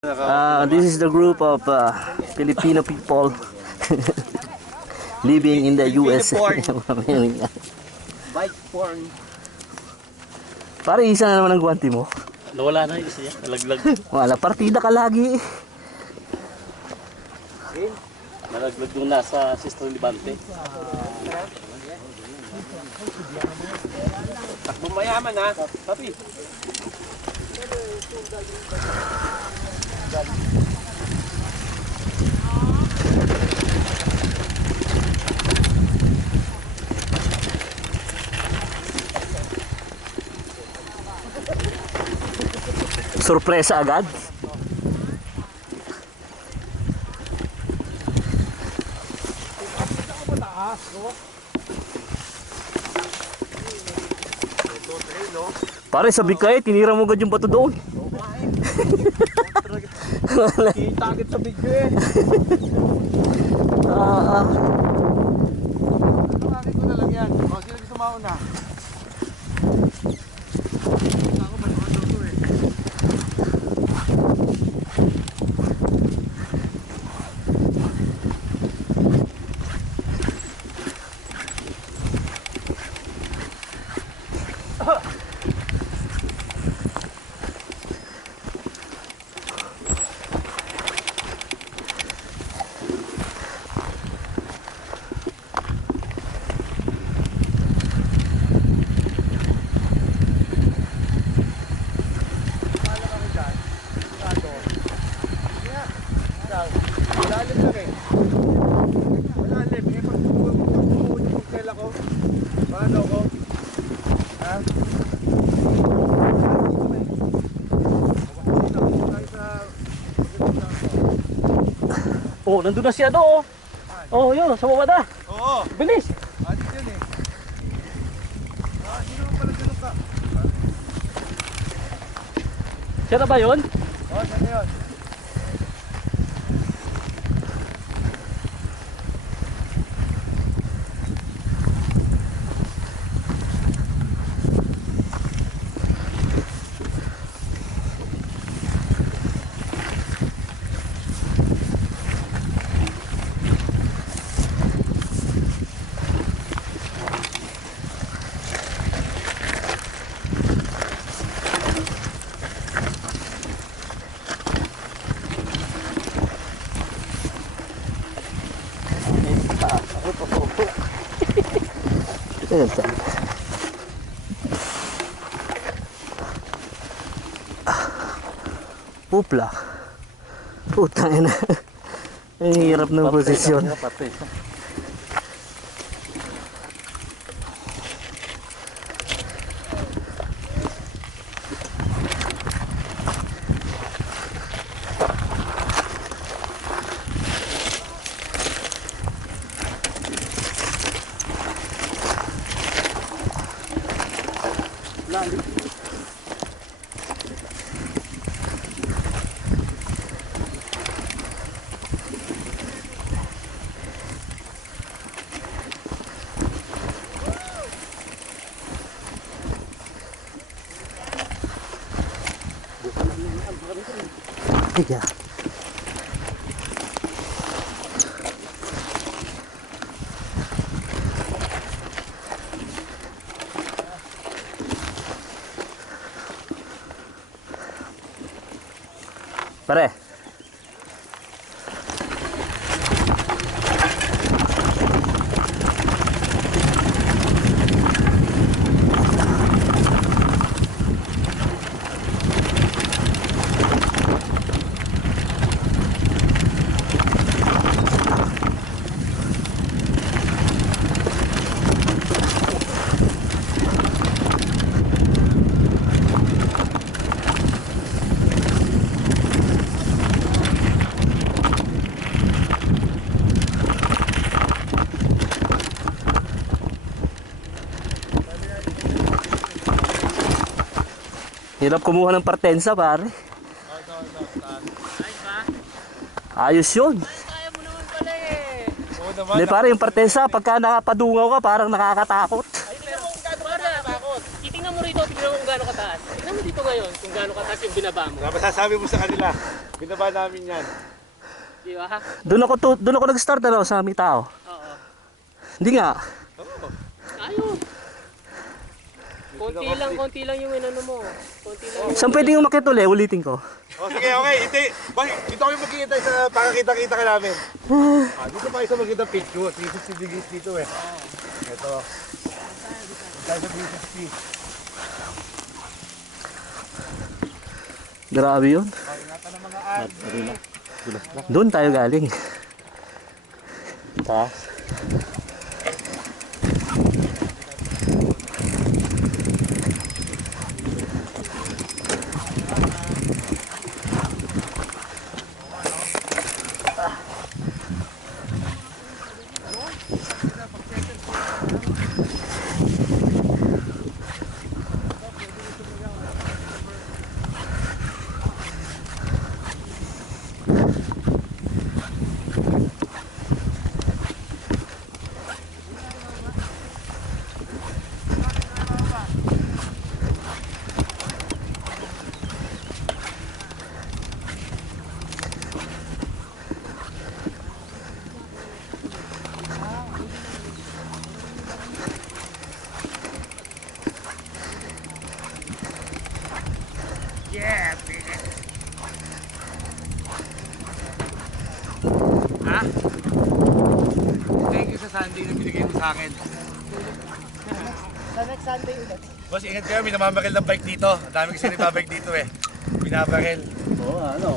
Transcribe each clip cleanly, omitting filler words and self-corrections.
This is the group of Filipino people living in the US. Bike porn. Pare, isa na naman ang guwanti mo. Nawala na yung isa yan. Nalaglag. Wala, partida ka lagi. Nalaglag yung nasa Sister Libante. Takbong mayaman ha, papi. Sorpresa agad. Pare, sabi ka tinira mo agad yung bato doon. Kita agad sa video eh. Bakit ko na lang yan? O, sino gusto mauna? Ako ba naman daw to eh. Malalim lang eh. Malalim. Eh, pag tumuhod yung tela ko, paano ko? Ha? Oh, nandun na siya do. Oh, yun. Sa baba na. Oo. Bilis. Adik yun eh. Hindi naman pala ganun ka. Siya na ba yun? Oo, saan na yun? Upla. Putang ina. Ang hirap ng posisyon. Tiga. Pare. Hirap kumuha ng partensa, pare. Ayos yun. Kaya mo naman pala eh. Oo naman. Hindi, pare, yung partensa, pagka nakapadungaw ka, parang nakakatakot. Ay, pero kung gano'n ka nakakatakot. titingnan mo rito, tingnan mo kung gaano kataas. Tingnan mo dito ngayon kung gaano kataas yung binaba mo. Masasabi mo sa kanila, binaba namin yan. Di ba? Doon ako nag-start ano, sa may tao. Oo. Hindi nga. Ayun. Konti lang yung inano mo. Konti lang yung... Saan pwede yung umakyat ulit? Ulitin ko. O sige, okay. Dito kami magkikita sa pakakita-kita ka namin. Dito pa isa magkita picture. 360 degrees dito eh. Ito. Tayo sa 360. Grabe yun. Ingatan ng mga ad. Doon tayo galing. Taas. Thank you sa Sunday na binigay mo sa akin. Sa next Sunday ulit. Boss, ingat kayo. May namamakil ng bike dito. Ang dami kasi nagbabike dito eh. Binabaril. Oo, ano?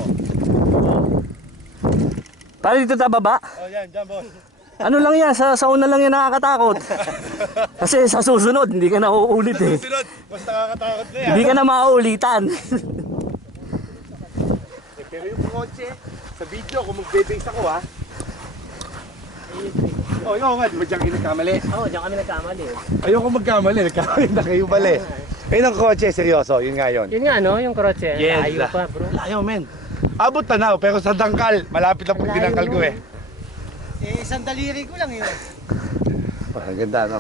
Para dito tayo baba. Oh, yan. Dyan, boss. Ano lang yan, sa una lang yan nakakatakot. Kasi sa susunod, hindi ka na uulit eh. Sunod. Mas nakakatakot na yan. Hindi ka na mauulitan. Pero yung kotse, sa video, kung mag-base ako ha. Oh, yung nga, di ba dyan kayo nagkamali? Oo, diyan kami nagkamali. Ayoko magkamali, nagkamali na kayo pala eh. Ayun ang kotse, seryoso, yun nga yun. Yun nga, no? Yung krotse. Yes, Layo pa, bro. Layo, men. Abot Tanaw, pero sa Dangkal, malapit lang pag dinangkal ko eh. Isang daliri ko lang yun. Oh, ang ganda, no?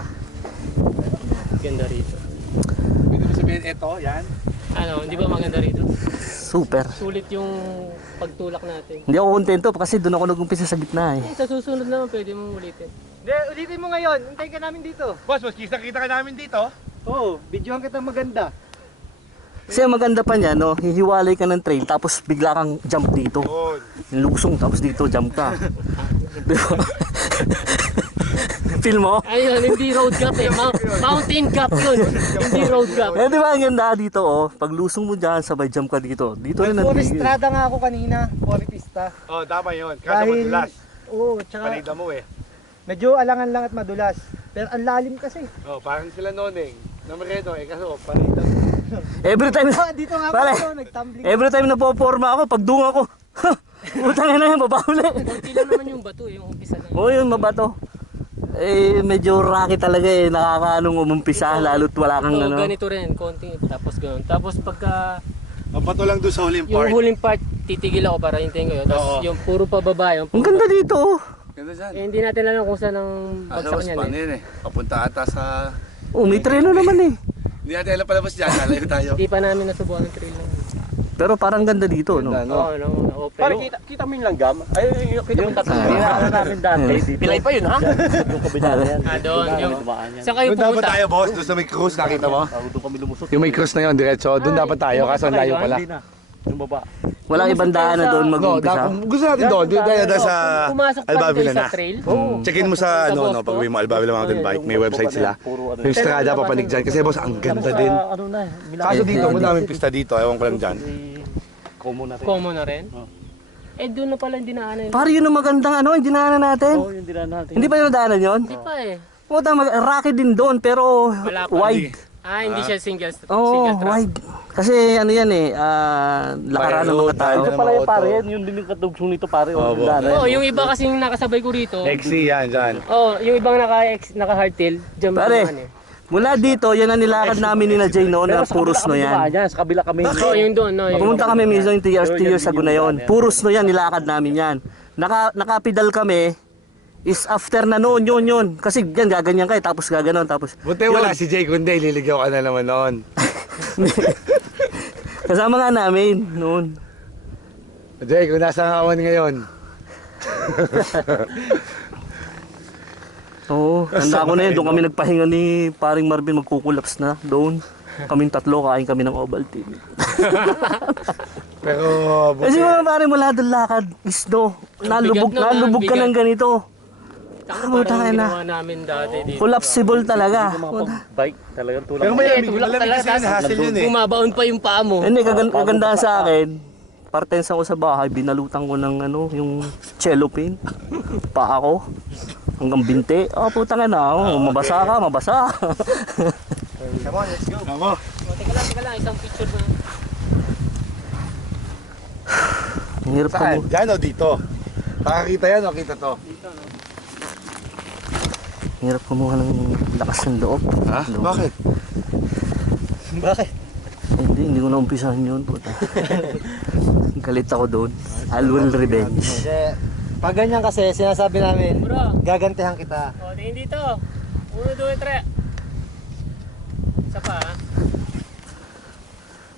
Ganda rito. Pwede mo sabihin, eto, yan. Ano, hindi ba maganda rito? Super. Sulit yung pagtulak natin. Hindi ako kontento kasi doon ako nag-umpisa sa gitna eh. Sa susunod naman pwede mong ulitin. Hindi, ulitin mo ngayon. Hintayin ka namin dito. Boss, mas kita ka namin dito. Oo, videohan kita maganda. Kasi ang maganda pa niya, no, hihiwalay ka ng trail tapos bigla kang jump dito. Yun. Lusong tapos dito jump ka. Di ba? Feel mo? Ayun, hindi road gap eh. Mountain gap yun. Hindi road gap. Eh di ba ang ganda dito oh, pag lusong mo dyan, sabay jump ka dito. Dito rin Forestrada nga ako kanina, forestista. Oh, tama yun. Kaso madulas. Oo, tsaka Panida mo eh. medyo alangan lang at madulas. Pero ang lalim kasi. Oh, parang sila noneng. Nameredo eh, kaso panida. Every time, Dito nga Pare. ako, nagtumbling. every time na poporma ako, pag dunga ko, utang na yan, babawli. Kunti lang naman yung bato, yung umpisa na. Oo yun, mabato. Eh, medyo rocky talaga eh, nakakaanong umumpisa, lalo't wala kang So, ano. ganito rin, konting tapos gano'n. Tapos pagka Mabato lang doon sa huling yung part. huling part, titigil ako para hintayin ko yun. Tapos Oo. yung puro pababa, yung Ang ganda dito oh. Ganda dyan. Eh, hindi natin alam kung saan ang bagsak niyan eh. yun eh. Papunta ata sa... Oh, may treno naman eh. Hindi natin alam palabas dyan, lalayo tayo. Hindi pa namin nasubukan ng trail lang. Pero parang ganda dito, no? Oo, no, open. Parang kita mo yung langgam? Ay, kita mo yung tatlo. Dinaanan namin dati. Pilay pa yun, ha? Yung kabila na yan. Ah, doon. Yung, saan kayo Doon dapat pupunta? tayo, boss. Doon sa may cruise, nakita mo? Doon kami lumusot. Yung may cruise na yun, diretso. Doon dapat tayo, kaso ang layo pala. Hindi na. Yung baba. Walang ibang daan na doon No, mag-umpisa. gusto natin doon. Doon tayo sa Pumasok pa Albavila kayo sa na. trail? Checkin mo sa, Sa ano, Boston? pag may mga Albavila Mountain Bike, may website sila. Puro ano. Yung strada, papanig dyan. Kasi boss, ang ganda din. Ano na, Kaso dito, mo namin pista dito. Ewan ko lang dyan. Common natin. Common na rin? Oo. Eh, doon na pala yung dinaanan yun. Pare yun ang magandang ano, yung dinaanan natin. Oo, yung dinaanan natin. Hindi pa yung daanan yun? Hindi pa eh. Puta, rocky din doon, pero Wala pa. wide. Ah, hindi siya single Oo, track. wide. Kasi ano yan eh, lakaran ng mga tao. Ito Ito pala yung pare, yun din yung kadugsong nito pare. Oo, Yung daanan. Oo, yung iba kasing nakasabay ko rito. Lexi, yan, dyan. Oo, yung ibang naka-hardtail, dyan Pare. naman eh. Mula dito, yan ang nilakad namin ni na Jay noon na Pero sa puros no kabila kami yan. Sa kabila kami. Oo, yung doon, no. Yung Pumunta kami minsan yung 2 years ago na yon. Puros no yan, nilakad namin yan. Nakapidal kami, is after na noon, yun. Kasi yan, gaganyan kayo, tapos gaganon, tapos... Buti wala si Jay, kundi liligaw ka na naman noon. Kasama nga namin noon. Jay, kung nasa awan ngayon. Oo, tanda ko na yun. Doon kami nagpahinga ni paring Marvin, magkukulaps na doon. Kaming tatlo, kain kami ng Ovaltine. Pero Kasi buti. mga paring mula doon lakad, isno. Nalubog ka ng ganito. Parang ginawa namin dati dito. Collapsible talaga. Bike talagang tulak. Pero malamig, tulak malamig talaga, kasi yun, hassle yun eh. Bumabaon pa yung paa mo. Hindi, kagandahan sa akin. Partensa ko sa bahay, binalutan ko ng ano, yung cellophane. Pa ako. Hanggang binte. Oh, putang na. Oh, mabasa ka, mabasa. Come on, let's go. Ako. Teka lang, isang picture na. Ang hirap ko Saan? mo. Diyan o dito? Pakakita yan o kita to? Ang hirap kumuha ng lakas ng loob. Ha? Loob. Bakit? Bakit? Hindi ko na umpisahan yun. Puta. Galit ako doon. I will revenge. Hindi. Pag ganyan kasi, sinasabi namin, Bro, gagantihan kita. o, tingin dito. 1, 2, 3. Isa pa, ha?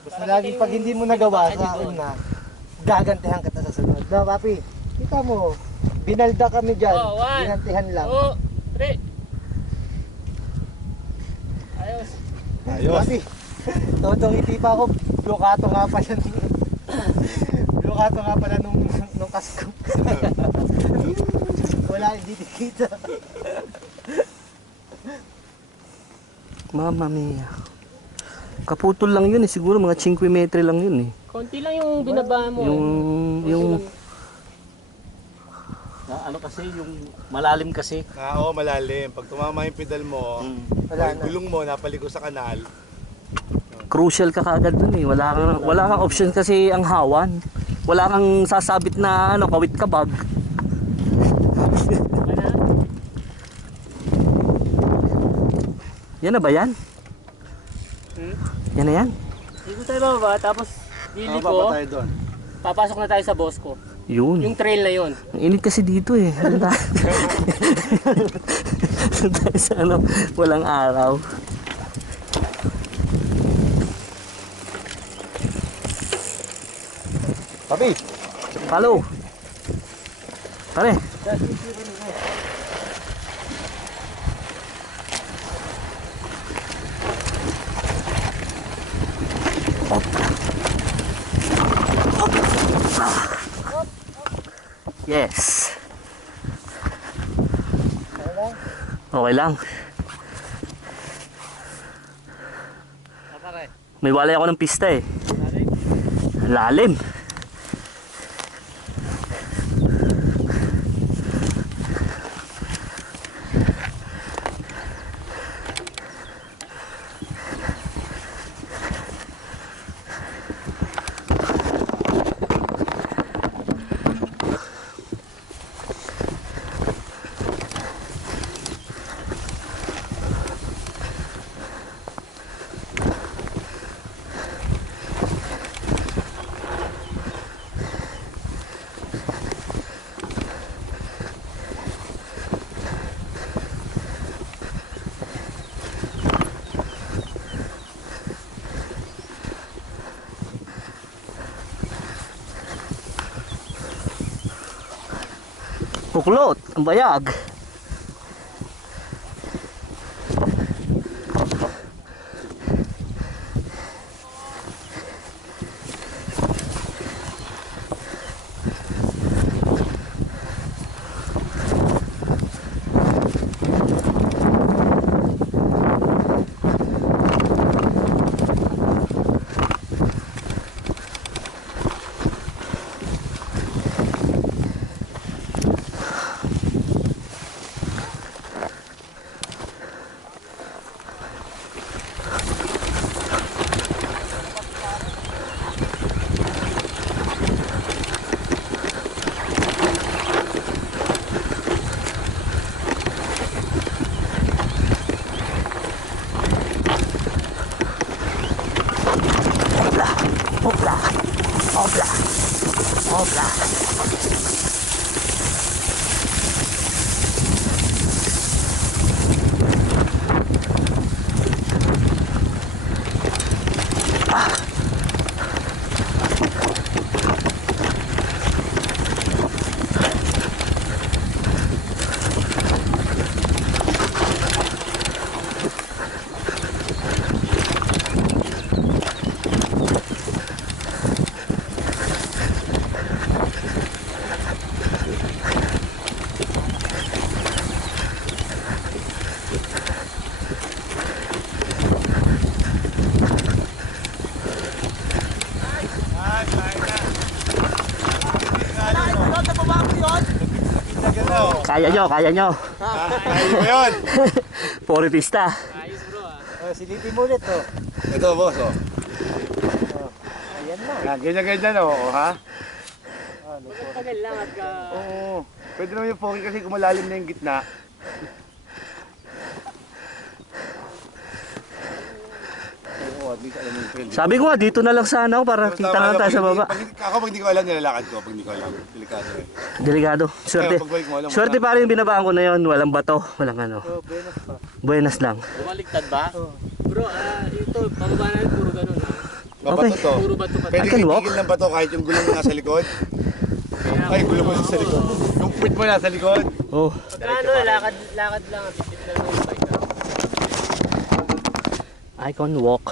Basta lagi pag hindi mo nagawa sa una, gagantihan kita sa sunod. Na, papi, kita mo, binalda kami dyan, Oh, 1, ginantihan lang. 2, 3. Ayos. Ayos. Papi, totong hindi pa ako, blokato nga pala blokato nga pala nung kasko. Wala, hindi dikita. Mama mia. Kaputol lang yun eh. Siguro mga 5 metre lang yun eh. Konti lang yung binaba mo. Yung Ano kasi, yung malalim kasi. Oo, malalim. Pag tumama yung pedal mo, Wala yung na. gulong mo napaligo sa kanal. crucial ka kagad dun eh. Wala kang option kasi ang hawan. Wala kang sasabit na ano, kawit kabag. Yan na ba yan? Yan na yan? Dito tayo bababa, tapos bili Baba ko, tayo doon. papasok na tayo sa boss ko. Yun. Yung trail na yun. Ang init kasi dito eh. Doon tayo sa ano, walang araw. Papi! Follow. Pare. Yes. Okay lang. May walay ako ng pista eh. Lalim. Puklot, ang bayag. Hopla. Hopla. Hopla. Kaya nyo, kaya nyo. Ayun ba yun? Poritista. Silipin mo ulit, oh. Ito, boss, oh. Ayan na. Yan, ganyan-ganyan, oh, ha? Tagal lang at ka... Oo. Pwede naman yung pogi kasi kumalalim na yung gitna. Oo, at least alam mo yung trail. Sabi ko nga, dito na lang sana ako para kita na lang tayo sa baba. Ako pag hindi ko alam, nilalakad ko. Pag hindi ko alam, delikado eh. Delikado. Swerte. Kaya pagbalik mo, alam mo. Swerte pa rin yung binabaan ko na yun. Walang bato, walang ano. Oh, buenas pa. Buenas lang. Bumaligtad ba? Bro, ito, pababa natin puro ganun ha. Mabato Okay. to. Puro bato pa. Pwede I can kayo walk. tigil ng bato kahit yung gulong mo nasa likod. Ay, gulong mo nasa likod. Yung puwit mo nasa likod. Oh, Pagkano, lakad lang. Tipid lang yung bike. I can walk.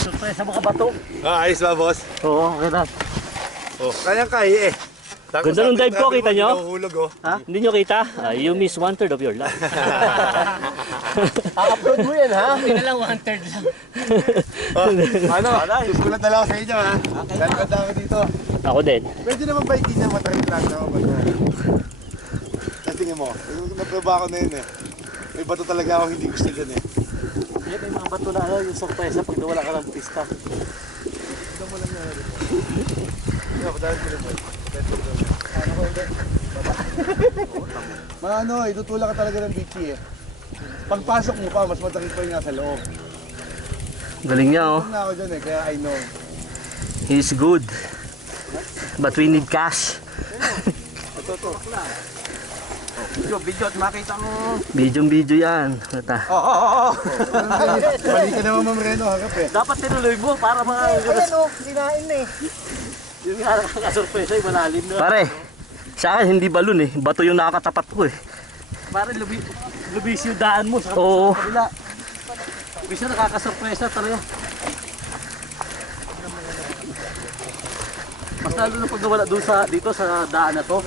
Surprise sa mga bato. Ah, ayos ba, boss? Oo, okay na. Oh, kayang kaya eh. Ganda ng dive ko, kita nyo? Nahuhulog, oh. Ha? Hindi nyo kita? You miss 1/3 of your life. Upload mo yan, ha? Hindi na lang 1/3 lang. Ano? Susulat na lang ako sa inyo, ha? Dahil ba dami dito? Ako din. Pwede naman ba hindi na matarik lang na bato? Tingnan mo, naproba ko na yun eh. May bato talaga ako hindi gusto dyan eh. Yan yung mga bato na ano, yung surprise pag nawala ka ng pista. Ano, itutulak ka talaga ng bichi eh. Pagpasok mo pa, mas matakit pa yung nasa loob. Galing niya, oh. Ano na ako dyan eh, kaya I know. He's good. But we need cash. Video at makita mo. Video yan. Ata. Balik ka naman, Ma'am Reno, harap eh. Dapat tinuloy mo para mga... Ayan, oh. Sinain na eh. Yung nga nakakasurprise ay malalim na. Pare, sa akin hindi balon eh. Bato yung nakakatapat ko eh. Pare, lubis yung daan mo sa Oo. kabila. Bisa nakakasurprise na talaga. Mas lalo na pag nawala doon sa, dito sa daan na to.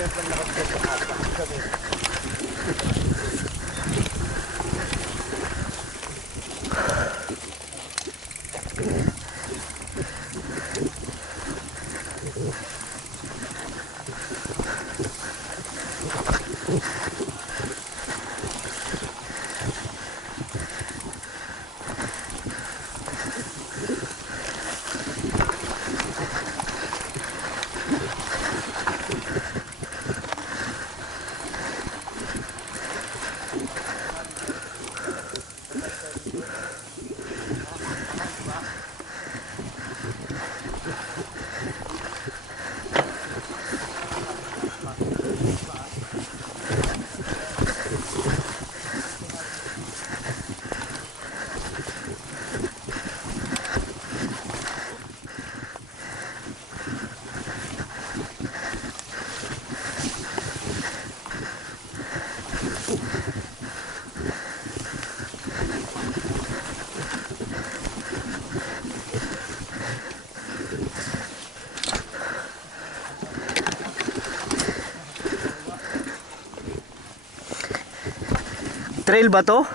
Trail ba to?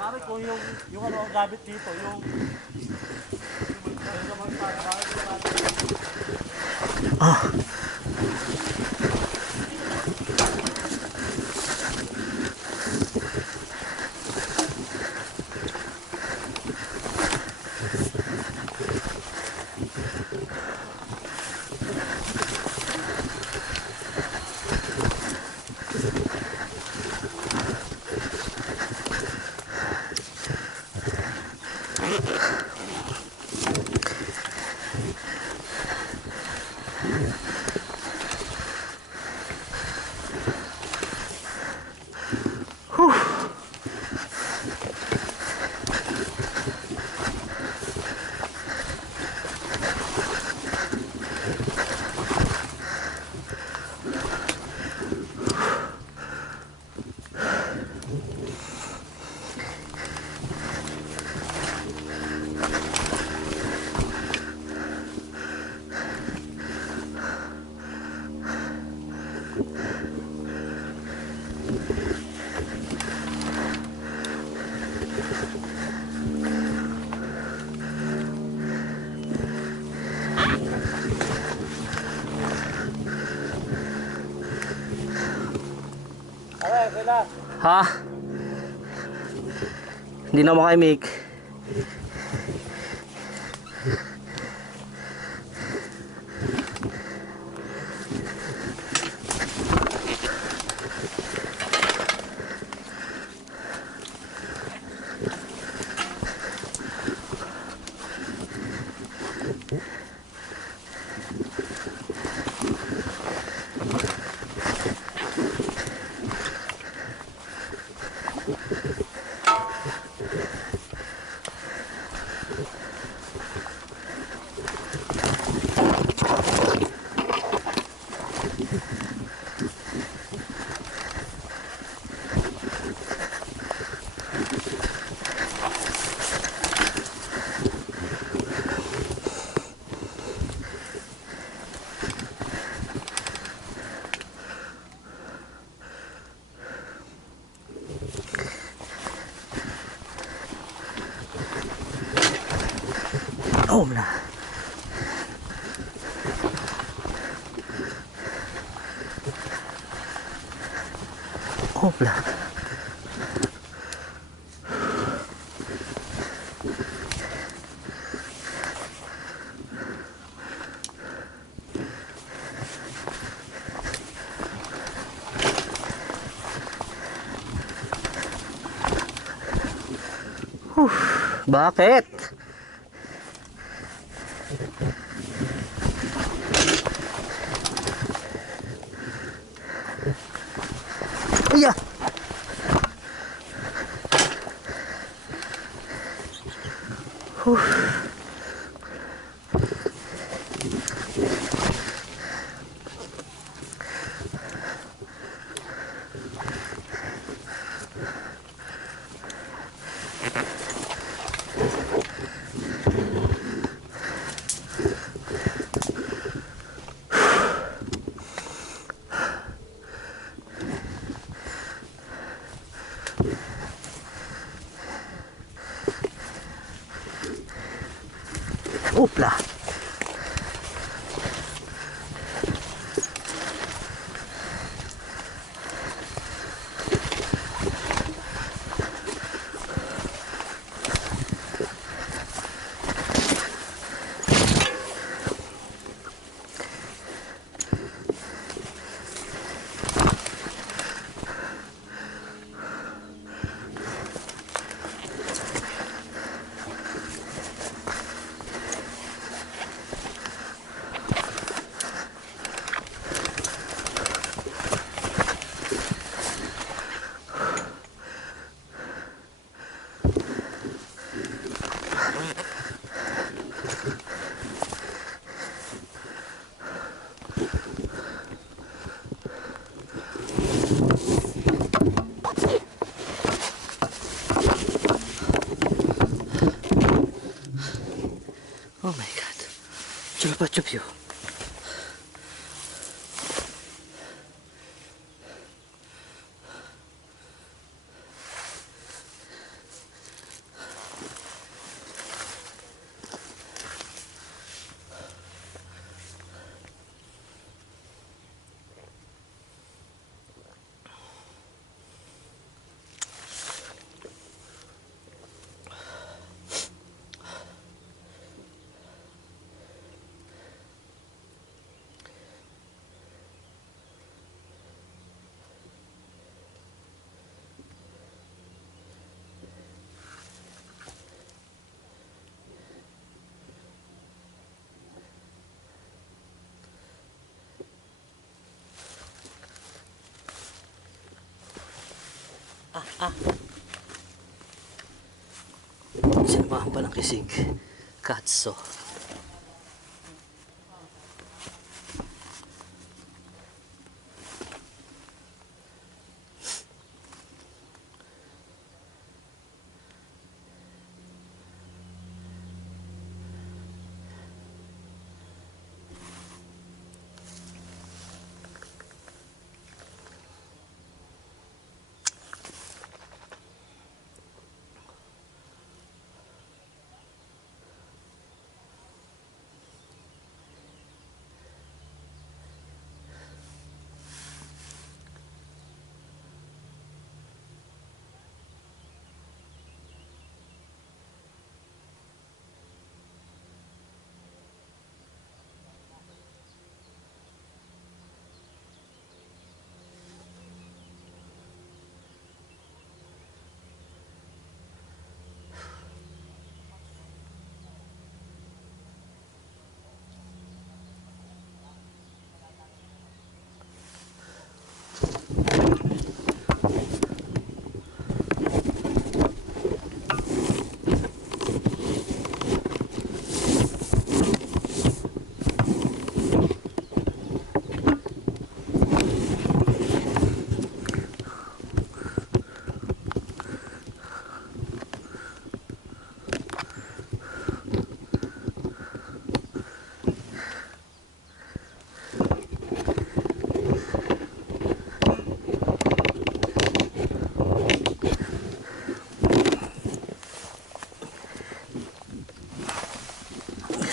Pare, kung yung ano ang gamit dito, yung... Ha? Hindi na makimik. Oh, na. Hopla. Bakit? Iya. Opla. Oh my god. Chupa chup you. Sinamahan pa ng kisig. Katso.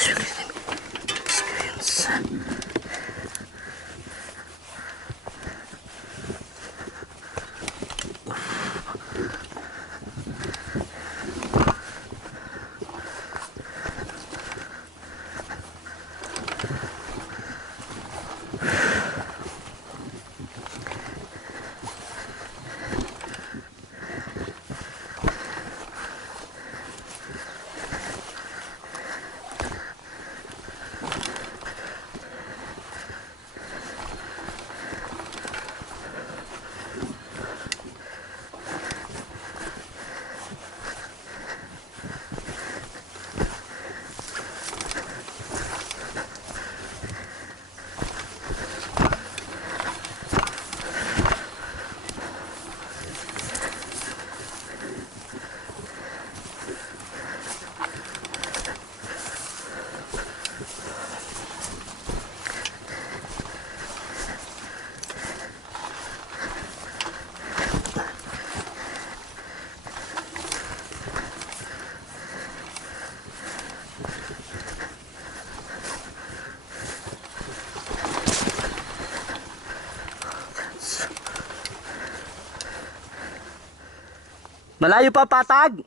Experience. Malayo pa patag.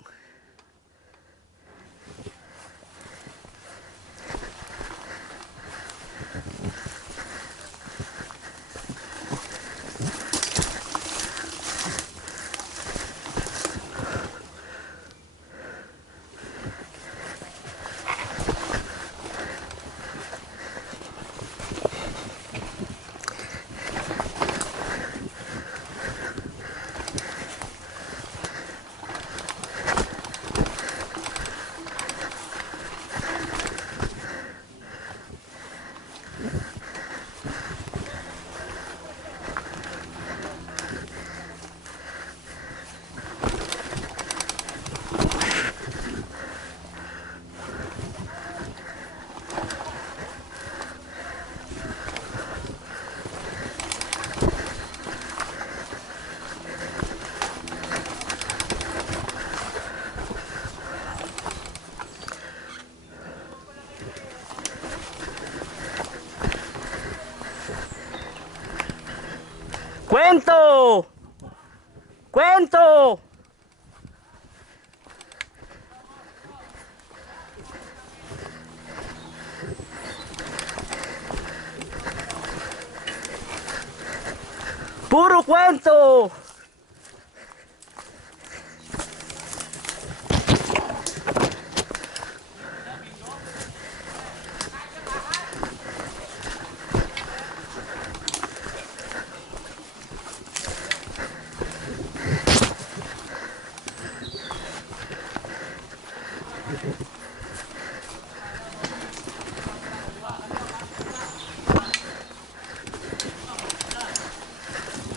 Kwento! Kwento! Puro kwento!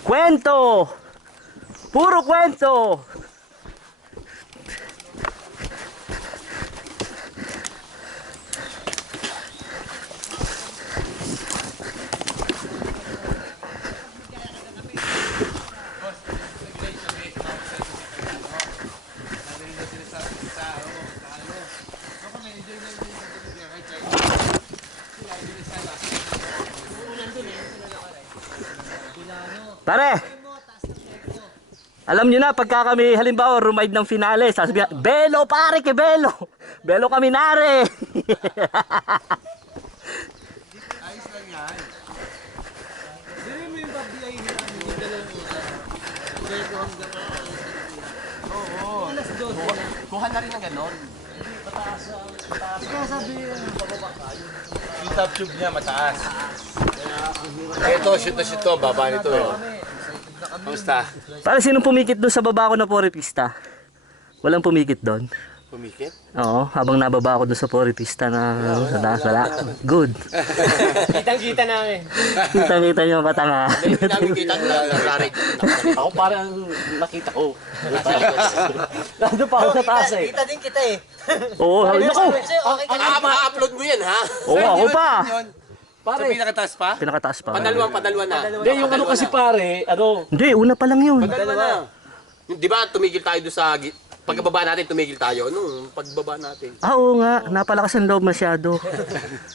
Kwento! Puro kwento! Pare! Alam nyo na, pagka kami halimbawa rumide ng finale, sasabihan, Belo pare ke Belo! Belo kami nare! Ayos lang yan. Kuha na rin ng ganon. Yung top tube niya mataas. Ito, shoot na shoot to. Baba nito eh. Kamusta? Pare, sinong pumikit doon sa baba ko na poripista? Walang pumikit doon. Pumikit? Oo, habang nababa ako doon sa poripista na sa taas, wala. Good. Kitang-kita namin. Kita-kita nyo ang katanga. Hindi namin kita nalarik. Ako parang nakita ko. Nandun pa ako sa taas eh. Kita din kita eh. Oo, ako. Ma-upload mo yan ha? Oo, ako pa. Sa pinakataas pa? Pinakataas pa. Padalwa na. Hindi, yung kasi pare, Hindi, una pa lang yun. Padalwa na. Di ba tumigil tayo doon sa Pagkababa natin, tumigil tayo. Ano, pagbaba natin. Oo nga, napalakas ang loob masyado.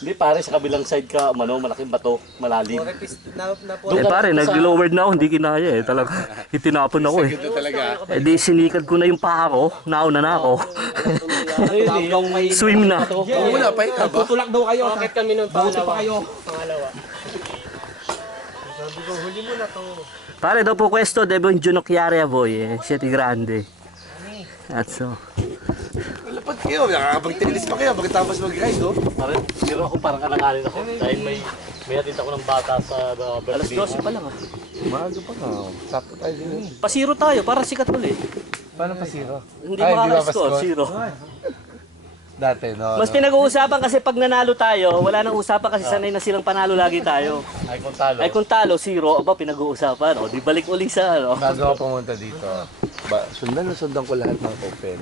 Hindi pare, sa kabilang side ka, malaking bato, malalim. Eh pare, nag-lowered na ako, hindi kinaya eh. Talaga, itinapon ako eh. Ito talaga. Eh di sinikad ko na yung paa ko, nauna na ako. Ayun eh, yung may... Swim na. Wala pa ikaw ba? Tutulak daw kayo. Bakit kami nun pangalawa? pa kayo. Sabi ko, huli mo na to. Pare, dopo questo devo inginocchiare a voi, siete grandi. Cazzo. Lapad kayo, nakakapag-tennis pa kayo pagkatapos mag-ride, oh. Pare, pero ako parang alanganin ako. Dahil may atid ako ng bata sa Alas birthday. 12 pa lang ah. Maaga pa nga, sakto tayo din. Pasiro tayo, para sikat ulit. Paano pa zero? Hindi Ay, hindi makaka-score, mapascore? zero. Dati, no? Mas pinag-uusapan kasi pag nanalo tayo, wala nang usapan kasi sanay na silang panalo lagi tayo. Ay kung talo. Ay kung talo, zero, aba pinag-uusapan. O di balik uli sa ano. Bago ako pumunta dito, sundan ko lahat ng Open.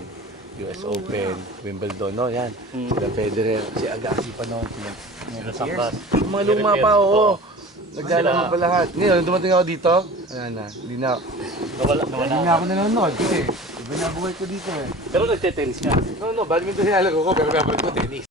US Open, Wimbledon, no? Yan. The Federer, si Agassi pa noon. Sampas. Mga luma pa, oo. Nagdala pa lahat. Ngayon, nung dumating ako dito, wala na. Hindi na ako nanonood kasi iba na buhay ko dito eh. Pero nagte-tennis ka. No, badminton hinalago ko pero babalik ko tennis.